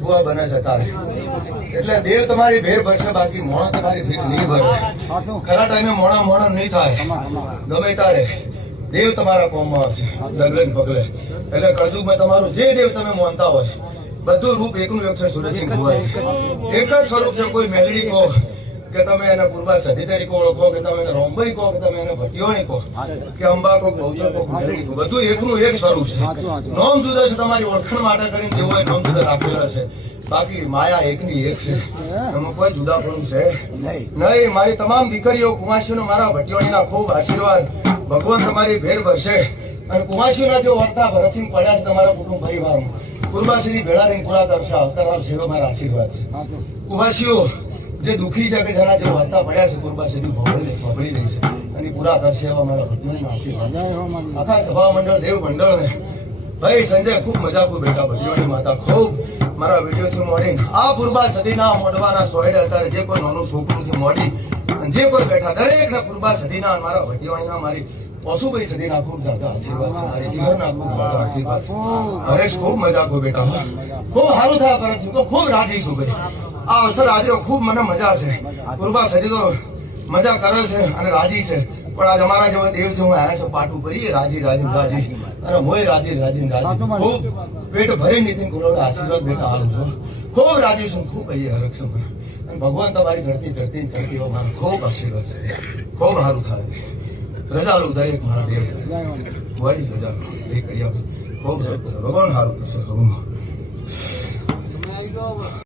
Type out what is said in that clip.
ભૂવા બને છે તારે એટલે દેવ તમારી ભેર ભરશે, બાકી મોણા તમારી ભેર નહીં ભરે. ખરા ટાઈમે મોણા નહીં થાય. ગમે તારે દેવ તમારા કોમમાં આવશે ડગલે ને પગલે. એટલે કળજુગમાં તમારું જે દેવ તમે માનતા હોય બધું રૂપ એકનું એક છે. સુરજસિંહ ભુવા એક જ સ્વરૂપ છે. કોઈ મેલડી કહો કે તમે એને પૂર્વા સધી તરીકે ઓળખો, કે તમે એને રોમભાઈ કહો, કે તમે એને ભટિયોણી કહો, કે અંબા કહો, બહુચર કહો, મેલડી કહો, બધું એકનું એક સ્વરૂપ છે. નોમ જુદા છે. તમારી ઓળખાણ માટે કરીને તેઓએ નોમ જુદા રાખેલા છે. બાકી માયા એકની એક છે. એમાં કોઈ જુદાપણું છે નહીં. મારી તમામ દીકરીઓ કુમાસીઓનો મારા ભટિયોણીના ખૂબ આશીર્વાદ. ભગવાન તમારી ભેર ભરશે. અને કુમાસીઓના જે વર્તા ભરતસિંહ પડ્યા છે તમારા કુટુંબ પરિવારમાં, પૂર્વાશ્રી ભેળા રહીને પૂરા કરશે. આવતા સેવા મારા આશીર્વાદ છે. કુમાસીઓ જે દુઃખી છે, કે જેના જે વાર્તા પડ્યા છે પૂર્વાશ્રી ભોગળી રહી છે, અને પૂરા કરશે એવા મારા ભટિયોણીના આશીર્વાદ. આખા સભા મંડળ દેવ મંડળને ભાઈ સંજય ખૂબ મજા ખૂબ બેઠા. ભટિયોણી માતા ખૂબ મારા વિડીયોથી મોડી આ પૂર્વા સદીના મોઢવાના સોયડે અત્યારે જે કોઈ નાનું છોકરું છે મોડી, જે કોઈ બેઠા દરેક ને પૂર્વા સદીના મારા ભટિયોણીના મારી પશુભાઈ સદીના ખૂબ જાજા આશીર્વાદ છે. મારી જીવનના ખૂબ જાજા આશીર્વાદ છે. હરેશ ખૂબ મજા ખૂબ બેટા. ખૂબ સારું થયા પરત છું તો ખૂબ રાજી છું ભાઈ. આ અવસર આજે ખૂબ મને મજા છે. પૂર્વા સદી તો મજા કરે છે અને રાજી છે. પણ આજ અમારા જેવા દેવ છે, હું આવ્યા છે પાટું કરીએ રાજી અને મોય રાજી ખૂબ પેટ ભરી નીતિન કુલોડા આશીર્વાદ બેટા હાલું છું. ખૂબ રાજી છું, ખૂબ અહીંયા હરખ છું. અને ભગવાન તમારી ચડતી મારા ખૂબ આશીર્વાદ છે. ખૂબ સારું થાય. રજાળું દરેક મારા દેવ હોય રજા ખૂબ ભગવાન સારું કરશે.